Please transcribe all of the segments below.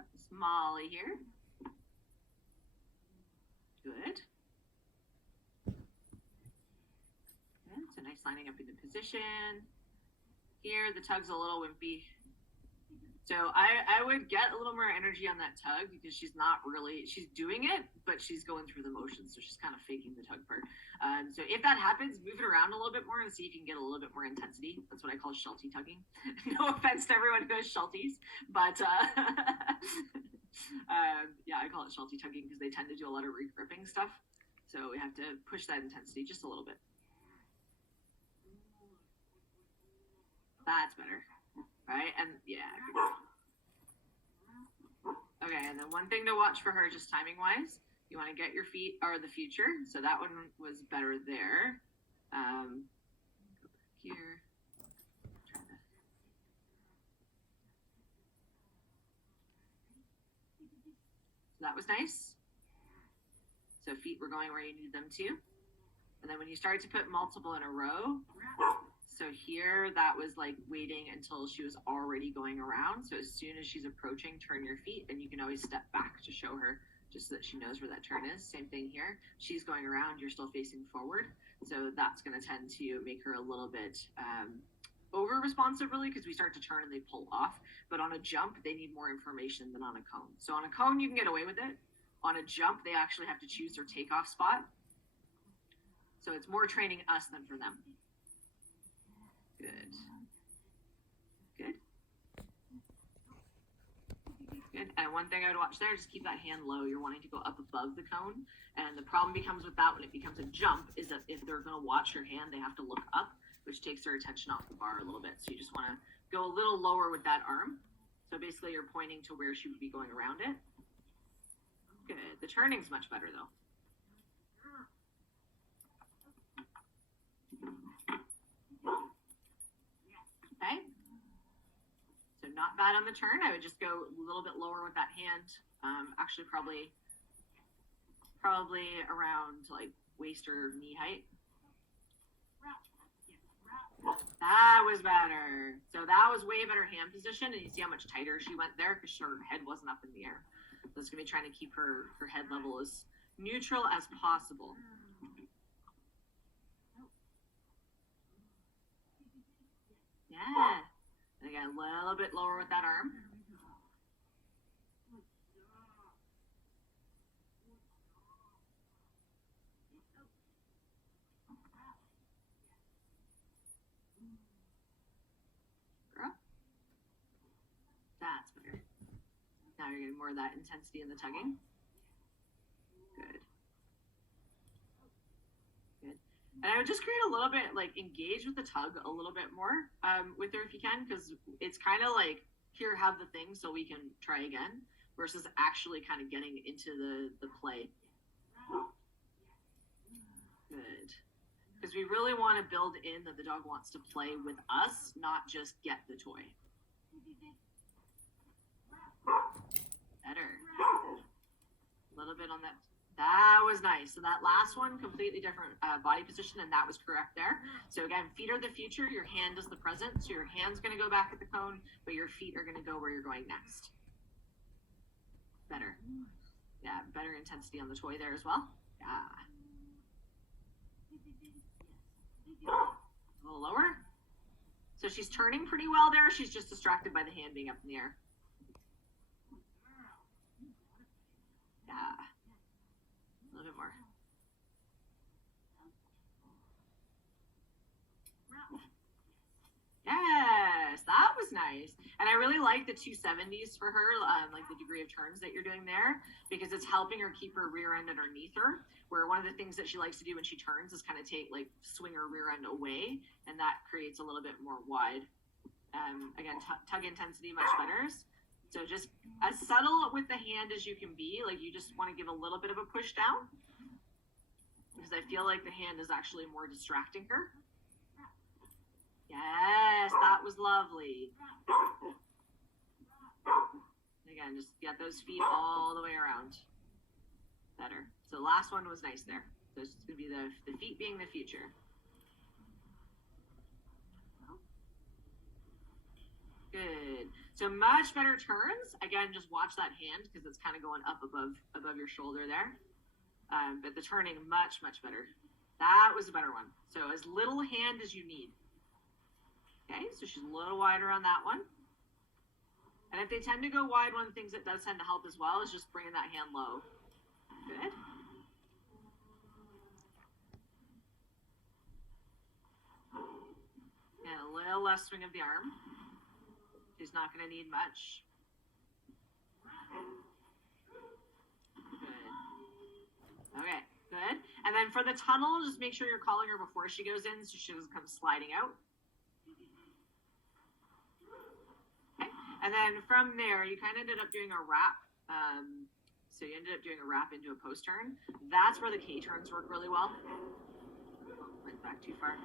got Miss Molly here. Good. Good. So nice lining up into position. Here, the tug's a little wimpy. So I would get a little more energy on that tug because she's doing it, but she's going through the motions. So she's kind of faking the tug part. So if that happens, move it around a little bit more and see if you can get a little bit more intensity. That's what I call sheltie tugging. No offense to everyone who has shelties, but yeah, I call it sheltie tugging because they tend to do a lot of regripping stuff. So we have to push that intensity just a little bit. That's better. Right, and yeah. Okay, and then one thing to watch for her, just timing-wise, you want to get your feet are the future. So that one was better there. Go back here. So that was nice. So feet were going where you need them to. And then when you start to put multiple in a row, so here, that was like waiting until she was already going around. So as soon as she's approaching, turn your feet, and you can always step back to show her just so that she knows where that turn is. Same thing here. She's going around, you're still facing forward. So that's going to tend to make her a little bit over-responsive, really, because we start to turn and they pull off. But on a jump, they need more information than on a cone. So on a cone, you can get away with it. On a jump, they actually have to choose their takeoff spot. So it's more training us than for them. Good. Good. Good. And one thing I would watch there, just keep that hand low. You're wanting to go up above the cone. And the problem becomes with that when it becomes a jump is that if they're going to watch your hand, they have to look up, which takes their attention off the bar a little bit. So you just want to go a little lower with that arm. So basically you're pointing to where she would be going around it. Good. The turning's much better though. Okay, so not bad on the turn. I would just go a little bit lower with that hand. Actually, probably around like waist or knee height. That was better. So that was way better hand position, and you see how much tighter she went there because her head wasn't up in the air. So it's gonna be trying to keep her head level as neutral as possible. Yeah. And again, a little bit lower with that arm. Girl. That's better. Now you're getting more of that intensity in the tugging. Good. Good. And I would just create a little bit, like, engage with the tug a little bit more with her if you can, because it's kind of like, here, have the thing so we can try again, versus actually kind of getting into the play. Good. Because we really want to build in that the dog wants to play with us, not just get the toy. Better. A little bit on that. That was nice. So that last one, completely different body position, and that was correct there. So again, feet are the future, your hand is the present. So your hand's going to go back at the cone, but your feet are going to go where you're going next. Better. Yeah, better intensity on the toy there as well. Yeah. A little lower. So she's turning pretty well there. She's just distracted by the hand being up in the air. Yeah. A little bit more. Yes, that was nice. And I really like the 270s for her, like the degree of turns that you're doing there, because it's helping her keep her rear end underneath her, where one of the things that she likes to do when she turns is kind of swing her rear end away, and that creates a little bit more wide. Again, tug intensity much better. So just as subtle with the hand as you can be, like you just want to give a little bit of a push down, because I feel like the hand is actually more distracting her. Yes, that was lovely. Again, just get those feet all the way around. Better. So the last one was nice there. So it's going to be the feet being the future. Good. So much better turns. Again, just watch that hand because it's kind of going up above your shoulder there. But the turning much better. That was a better one. So as little hand as you need. Okay, so she's a little wider on that one. And if they tend to go wide, one of the things that does tend to help as well is just bringing that hand low. Good. And a little less swing of the arm. She's not going to need much. Good. Okay, good. And then for the tunnel, just make sure you're calling her before she goes in so she doesn't come sliding out. Okay. And then from there, you kind of ended up doing a wrap. So you ended up doing a wrap into a post turn. That's where the K turns work really well. Went back too far.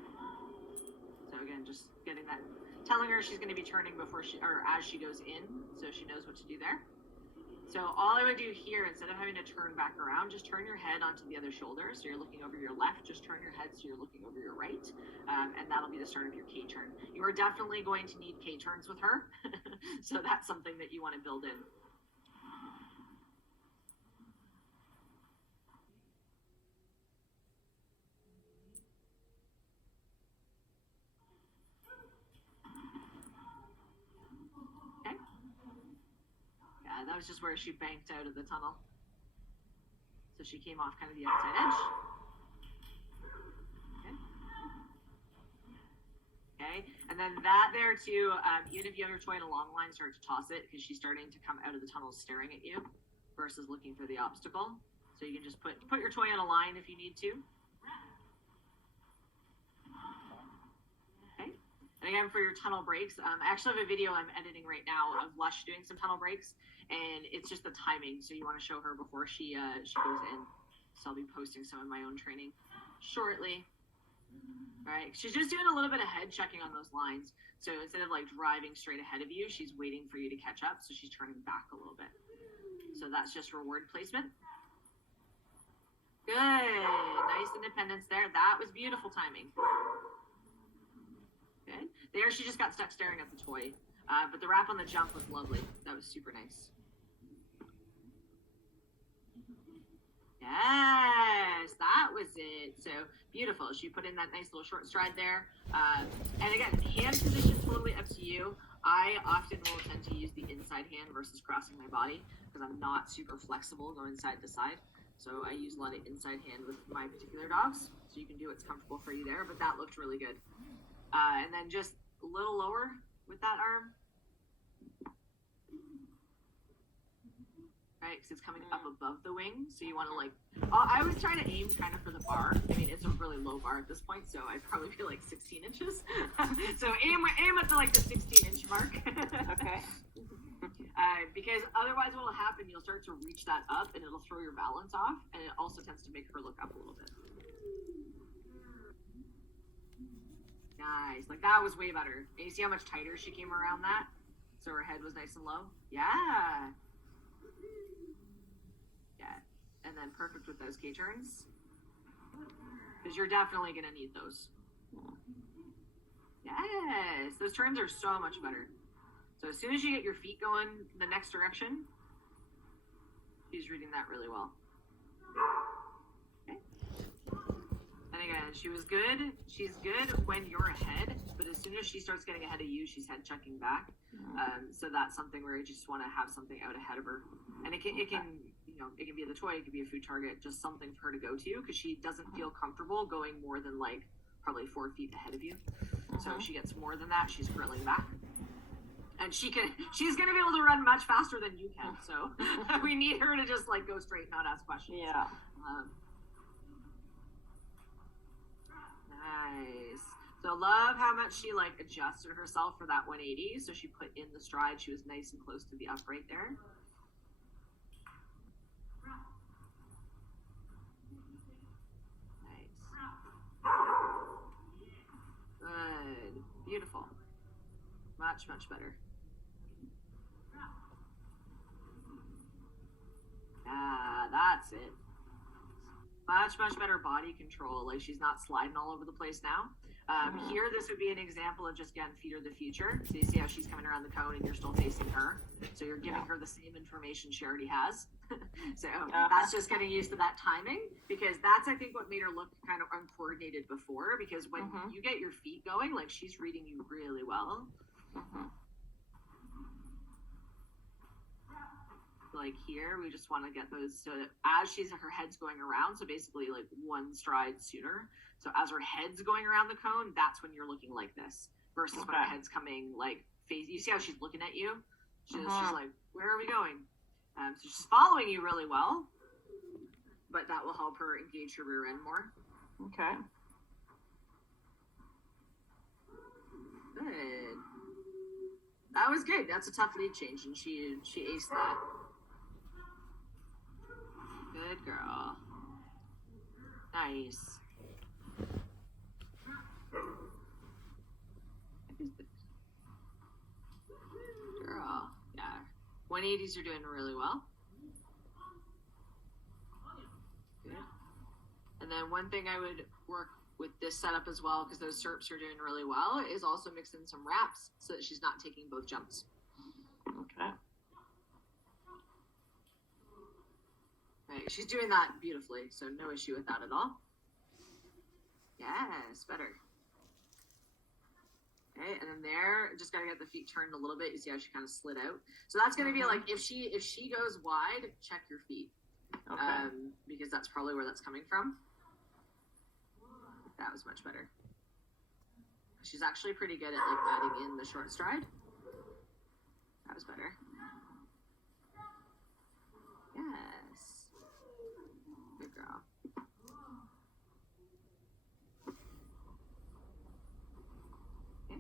So again, just getting that, telling her she's going to be turning before she, or as she goes in, so she knows what to do there. So all I would do here, instead of having to turn back around, just turn your head onto the other shoulder. So you're looking over your left, just turn your head so you're looking over your right. And that'll be the start of your K turn. You are definitely going to need K turns with her. So that's something that you want to build in. Okay. Yeah, that was just where she banked out of the tunnel. So she came off kind of the outside edge. Okay. Okay, and then that there too, even if you have your toy in a long line, start to toss it because she's starting to come out of the tunnel staring at you versus looking for the obstacle. So you can just put your toy in a line if you need to. Okay, and again for your tunnel breaks, I actually have a video I'm editing right now of Lush doing some tunnel breaks, and it's just the timing. So you want to show her before she goes in. So I'll be posting some of my own training shortly. Right, she's just doing a little bit of head checking on those lines. So instead of like driving straight ahead of you, she's waiting for you to catch up. So she's turning back a little bit. So that's just reward placement. Good, nice independence there. That was beautiful timing. Good. There, she just got stuck staring at the toy. But the wrap on the jump was lovely. That was super nice. Yes, that was it. So beautiful. She put in that nice little short stride there. And again, hand position totally up to you. I often will tend to use the inside hand versus crossing my body because I'm not super flexible going side to side. So I use a lot of inside hand with my particular dogs. So you can do what's comfortable for you there, but that looked really good. And then just a little lower with that arm. Right, because it's coming up above the wing, so you want to like. I was trying to aim kind of for the bar. I mean, it's a really low bar at this point, so I'd probably be like 16 inches. So aim at the 16-inch mark. Okay. Because otherwise, what will happen? You'll start to reach that up, and it'll throw your balance off, and it also tends to make her look up a little bit. Nice, like that was way better. And you see how much tighter she came around that, so her head was nice and low. Yeah. And then perfect with those K-turns. Because you're definitely going to need those. Yes, those turns are so much better. So as soon as you get your feet going the next direction, she's reading that really well. Okay. And again, she was good. She's good when you're ahead, but as soon as she starts getting ahead of you, she's head checking back. So that's something where you just want to have something out ahead of her. And it can it can be the toy, it could be a food target, just something for her to go to because she doesn't feel comfortable going more than like probably 4 feet ahead of you. So if she gets more than that, she's grilling back. And she's going to be able to run much faster than you can. So we need her to just like go straight, not ask questions. Yeah. Nice. So love how much she like adjusted herself for that 180. So she put in the stride. She was nice and close to the upright there. Good. Beautiful. Much better. Yeah, that's it. Much, much better body control. Like she's not sliding all over the place now. Here, this would be an example of just, again, feed her the future. So you see how she's coming around the cone and you're still facing her. So you're giving her the same information she already has. So that's just getting used to that timing, because that's, I think, what made her look kind of uncoordinated before, because when you get your feet going, like she's reading you really well. Like here, we just want to get those so that as her head's going around, so basically like one stride sooner. So as her head's going around the cone, that's when you're looking like this, versus when her head's coming like face. You see how she's looking at you? She's like, where are we going? So she's following you really well, but that will help her engage her rear end more. Okay. Good. That was good. That's a tough lead change, and she aced that. Good girl. Nice. Girl. Yeah. 180s are doing really well. Good. And then one thing I would work with this setup as well, because those SERPs are doing really well, is also mix in some wraps so that she's not taking both jumps. Okay. Right, she's doing that beautifully, so no issue with that at all. Yes, better. Okay, and then there, just gotta get the feet turned a little bit. You see how she kind of slid out. So that's gonna be like, if she goes wide, check your feet, because that's probably where that's coming from. That was much better. She's actually pretty good at like adding in the short stride. That was better. Yes. Good girl. Okay.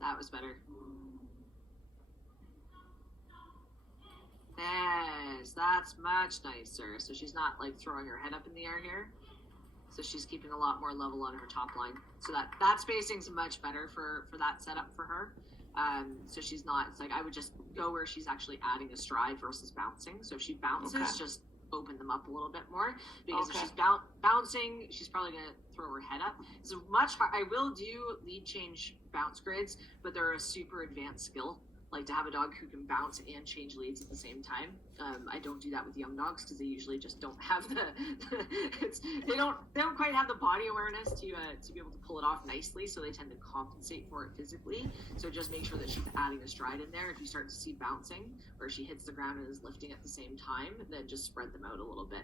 That was better. Yes, that's much nicer. So she's not like throwing her head up in the air here. So she's keeping a lot more level on her top line. So that spacing's much better for that setup for her. So she's not, it's like I would just go where she's actually adding a stride versus bouncing. So if she bounces, just open them up a little bit more, because if she's bouncing, she's probably going to throw her head up. So I will do lead change bounce grids, but they're a super advanced skill. Like to have a dog who can bounce and change leads at the same time. I don't do that with young dogs because they usually just don't have they don't quite have the body awareness to be able to pull it off nicely, so they tend to compensate for it physically. So just make sure that she's adding a stride in there. If you start to see bouncing where she hits the ground and is lifting at the same time, then just spread them out a little bit.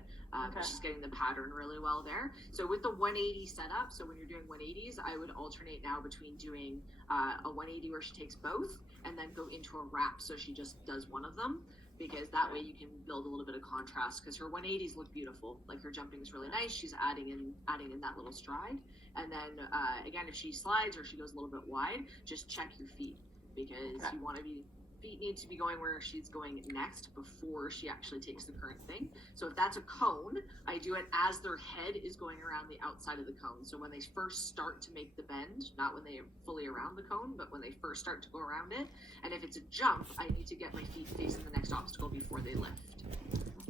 She's getting the pattern really well there. So with the 180 setup, so when you're doing 180s, I would alternate now between doing a 180 where she takes both and then go into a wrap, so she just does one of them, because that way you can build a little bit of contrast, because her 180s look beautiful. Like her jumping is really nice. She's adding in that little stride. And then again, if she slides or she goes a little bit wide, just check your feet, because you want to be feet need to be going where she's going next before she actually takes the current thing. So if that's a cone, I do it as their head is going around the outside of the cone. So when they first start to make the bend, not when they're fully around the cone, but when they first start to go around it. And if it's a jump, I need to get my feet facing the next obstacle before they lift.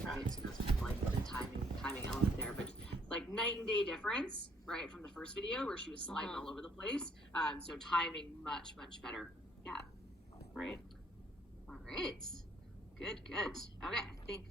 Right, so that's kind of like the timing element there. But like night and day difference, right, from the first video where she was sliding all over the place. So timing much better. Yeah. Right. All right. Good. Okay, I think